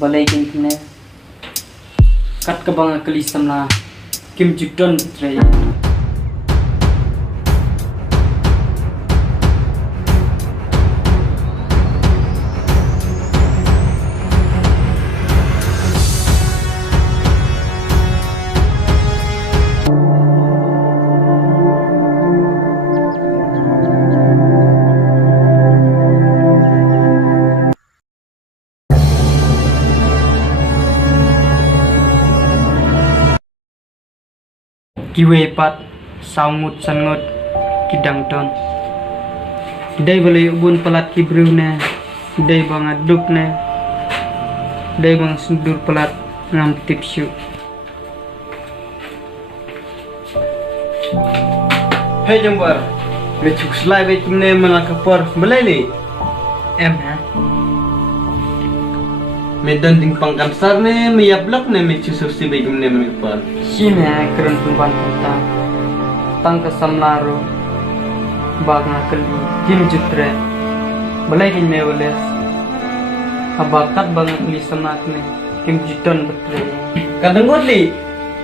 balai kini kat kabang kali samla kim jikton tray kiwe pat saungut sangut kidang ton dai balai ubun pelat kibru ne dai bang aduk ne dai bang sundur pelat ngam tipsu hey jembar becuk slai be kimne mana kapor balai li em ha medan ding pangkan sar ne me yablak ne me chususi be kimne mana kapor sini keren tumban kita tangka samlaru bagna kali kim jutre balai kin me boles habakat bang kali samak ne kim jiton betre kadang godli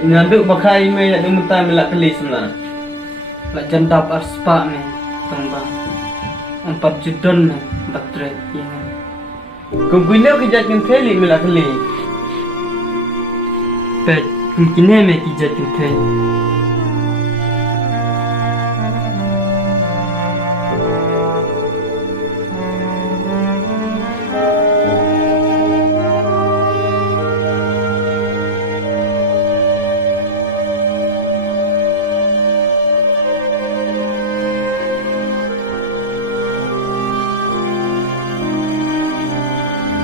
ngaduk bakai me ya muta me lak kali semna la jandap arspa me tamba 4 juton me betre ini kumpine ke jakin theli me lak kali pet kini me ki jakin theli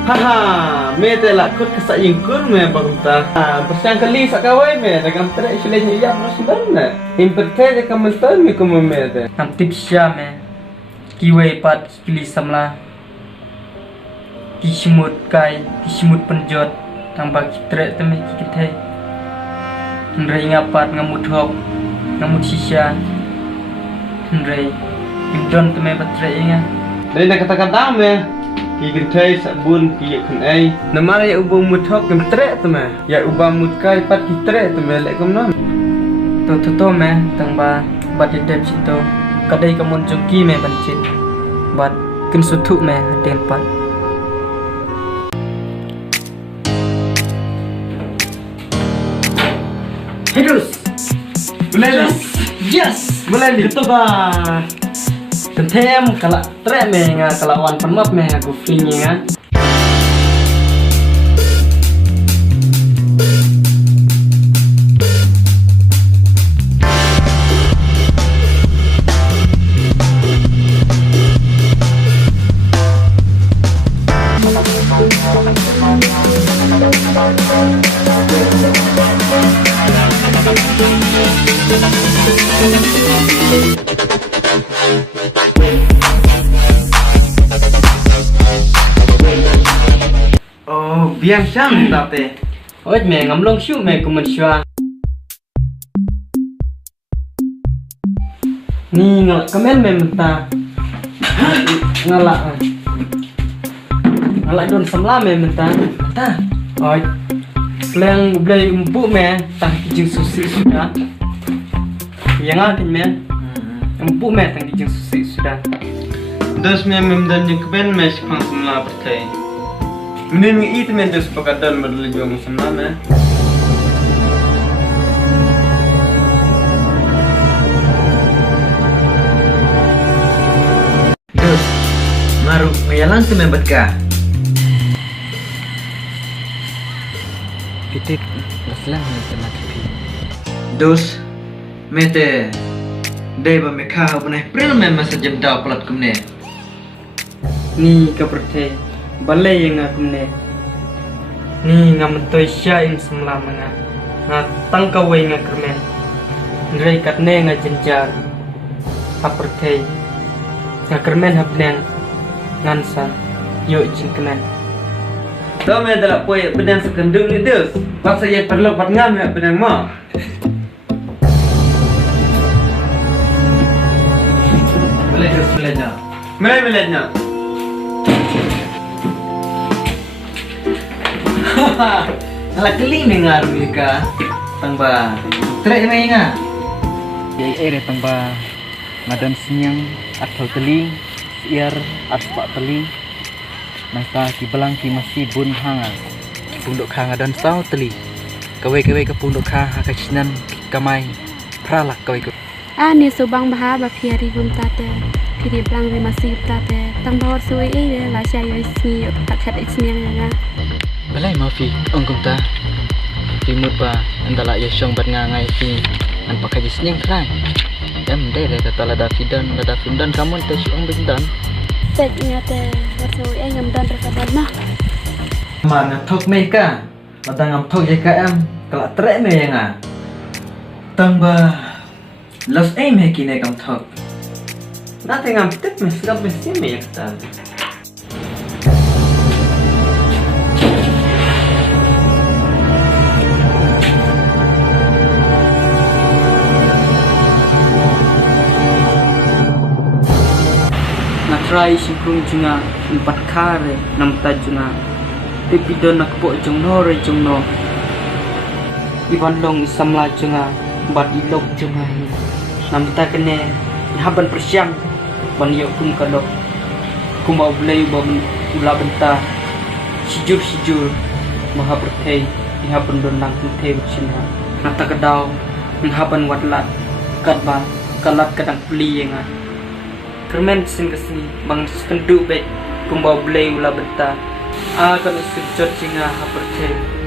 haha me te lak kut kesak yingkun me bangta persang kali sak kawai me dalam trek silenya ya masih na imperte je kamen me kumu me te nam tipsya me kiwe pat kili samla kismut kai kismut penjot tambah kitre teme kithai ndrai ngapat ngamut hok ngamut sisya ndrai bidon teme batre inga dari nak kata-kata me kikin thai sabun ki khun ai namara ya ubung muthok kem trek teme ya ubang mutkai pat kitre teme lek kamnon to me tangba bat dep sito kadai kamun jongki me bancit bat kin sutu me den pat Hedus boleh yes boleh itu ba tentem kala trek me nga kala wan panmap me aku flinya nga oh biang syam tate oj me ngamlong shu me kumun shwa ni ngal kamen me menta ngalak don samla me menta ta oj pleng blai umpu me tang kijing susi sudah yang akin me umpu me tang kijing susi sudah dos me memdan jengben me sepang semla pertai menen ngi it me dos pakatan berlejong semla me dos maru ngayalan tu me batka pitik aslang me temat pi dos mete deba me kha bne pril me masa jemda plat kumne ni kapertai balai yang aku ne ni ngamtoi syain semla mana tangkawai ngakermen ndrai katne ngajenjar apertai ngakermen habneng ngansa yo jingkemen to me dalak poy benang sekendung ni dos paksa ye perlu pat ngam ya benang ma boleh dos belanja mulai belanja Nala keli mengar mika. Tangba. Trek me nga. Yai ere tangba ngadan sinyang atau teling siar aspak teling nangka ki belang ki masih bun hanga pundok khang ngadan sau teli kawe ke pundok khang hakachinan kamai pralak kawe ke Ani subang baha ba phiari gum tate phiri blang we masih tate tang bawar suwe e la sha yo sni takhat ismiang nga balai mafi ongkum ta timut ba andala ya syong bat ngangai fi an pakai jisnyang trai em dai le kata lada fidan kamu te syong bindan tet ngate war suwe e ngam dan rakadan mah Mà thok me ka. Mata ngam thok je ka em. Kala trek me nga. Tangba. Los em he kine kam thok. Na te ngam tip me skap me sim me ta. try singkrung junga empat kare nam ta junga tapi don nak po jungno re jungno iban long samla junga bat ilok junga nam ta kene haban persiang ban yo kum kalok kuma blay bom ula benta sijur maha bertei haban don nang te china nata kedau haban watlat kadba kalat kadang pli nga Kermen sin kesini bang kendu baik kumbau belai ula benta. Akan sejot singa hapercel.